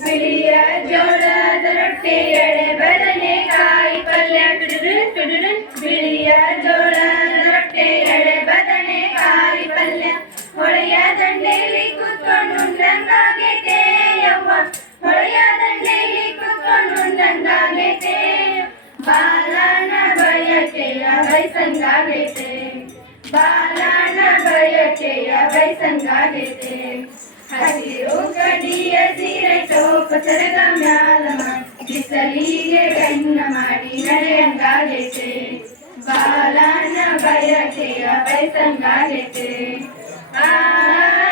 ಬಿಳಿಯ ಜೋಳದ ರೊಟ್ಟಿ ಎಳೆ ಬದನೆಕಾಯಿ ಪಲ್ಯ ಟುಡುಡು ಟುಡುಡು ಬಿಳಿಯ ಜೋಳದ ರೊಟ್ಟಿ ಎಳೆ ಬದನೆಕಾಯಿ ಪಲ್ಯ ಹೊಳೆಯ ದಂಡೆಯಲ್ಲಿ ಕೂತ್ಕೊಂಡು ಉಂಡಂಗಾಗೈತೆ ಯವ್ವ ಹೊಳೆಯ ದಂಡೆಯಲ್ಲಿ ಕೂತ್ಕೊಂಡು ಉಂಡಂಗಾಗೈತೆ ಬಾಲನ ಬಯಕೆಯ ಬೈಸಂಗಾಗೈತೆ ಬಾಲನ ಬಯಕೆಯ ಬೈಸಂಗಾಗೈತೆ ಹಸಿರು ಕಡಿಯ ಸೀರೆ ಟೋಪ ಸರಗ ಮ್ಯಾಲ ಮಾಡಿ ಬಿಸಲಿಗೆ ಕಣ್ಣ ಮಾಡಿ ನಡೆಯಂಗಾಗೈತೆ ಬಾಲನ ಬಯಕೆಯ ಬೈಸಂಗಾಗೈತೆ ಆ ಆ,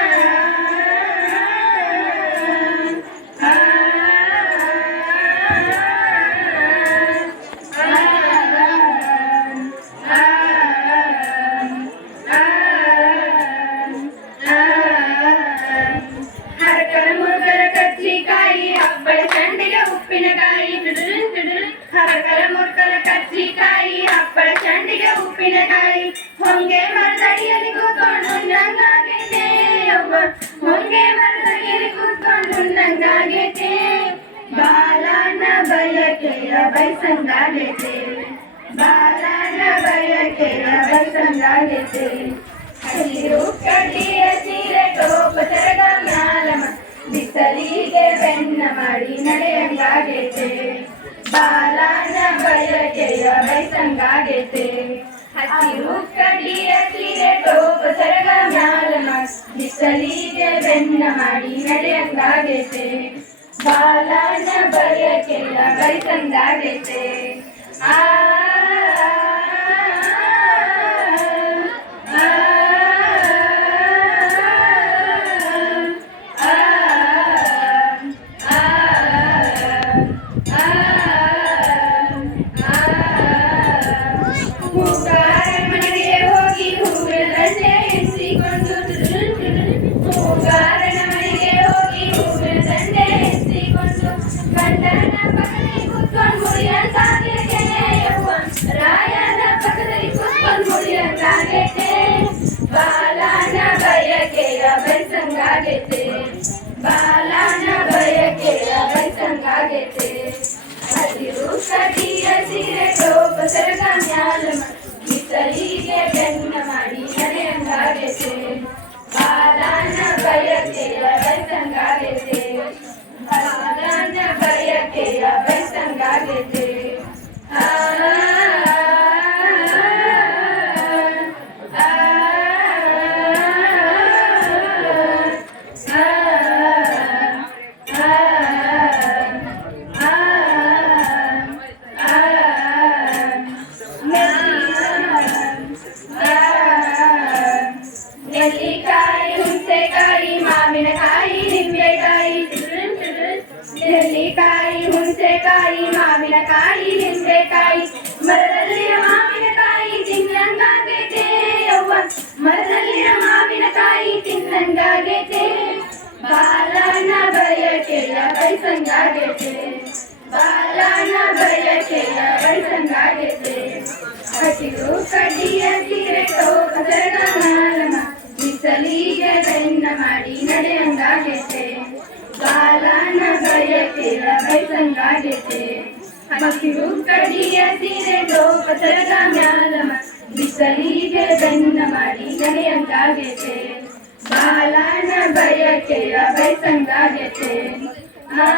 ಹರಕಲ ಮುರುಕಲ ಕಚ್ಚಿಕಾಯಿ ಹಪ್ಪಳ ಚಂಡಿಗೆ ಉಪ್ಪಿನಕಾಯಿ ಹೊಂಗೆ ಮರದಡಿಯಲ್ಲಿ ಕೂತ್ಕೊಂಡು ನಂಗಾಗೈತೆ ಯವ್ವ ಹೊಂಗೆ ಮರದಡಿಯಲ್ಲಿ ಕೂತ್ಕೊಂಡು ನಂಗಾಗೈತೆ. ಬಾಲನ ಬಯಕೆಯ ಬೈಸಂಗಾಗೈತೆ. ಬಾಲನ ಬಯಕೆಯ ಬೈಸಂಗಾಗೈತೆ. ಹಸಿರು ಕಡಿಯ ಸೀರೆ ಟೋಪ ಸರಗ ಮ್ಯಾಲ ಮ- ಬಿಸಲಿಗೆ ಬೆನ್ನ ಮಾಡಿ ನಡೆಯಂಗಾಗೈತೆ. ಬಾಲನ ಬಯಕೆಯ ಬೈಸಂಗಾಗೆತೆ ಹಸಿರು ಕಡಿಯ ಸೀರೆ ಟೋಪ ಮ್ಯಾಲ ಬಿಸಲಿಗೆ ಬೆನ್ನ ಮಾಡಿ ನಡೆಯಂಗಾಗೈತೆ ಬಾಲನ ಬಯಕೆಯ ಬೈಸಂಗಾಗೆತೆ ಆ, ಹಸಿರು ಕಡಿಯ ಸೀರೆ ಟೋಪ ಸರಗ ಮ್ಯಾಲ ಮ- ಬಿಸಲಿಗೆ ಬೆನ್ನ ಮಾಡಿ ನಡೆಯಂಗಾಗೈತೆ ಬಾಲನ ನೆಲ್ಲಿಕಾಯಿ ಹುಣಸೆಕಾಯಿ ಮಾವಿನಕಾಯಿ ನಿಂಬೆಕಾಯಿ ಮರದಲ್ಲಿನ ಮಾವಿನಕಾಯಿ ತಿನ್ನಂಗಾಗೈತೆ ಯವ್ವ. ಮರದಲ್ಲಿನ ಮಾವಿನಕಾಯಿ ತಿನ್ನಂಗಾಗೈತೆ ಬಾಲನ ಬಯಕೆಯ ಬೈಸಂಗಾಗೈತೆ ಬಾಲನ ಬಯಕೆಯ ಬೈಸಂಗಾಗೈತೆ ಹಸಿರು ಕಡ್ಡಿಯ ಬೈಸಂಗಾಗೈತೆ ಹಸಿರು ಕಡಿಯ ಸೀರೆ ಟೋಪ ಸರಗ ಮ್ಯಾಲಮ ಬಿಸಲಿಗೆ ಬೆನ್ನ ಮಾಡಿ ನಡೆಯಂಗಾಗೈತೆ ಬಾಲನ ಬಯಕೆಯ ಬೈಸಂಗಾಗೈತೆ ಆ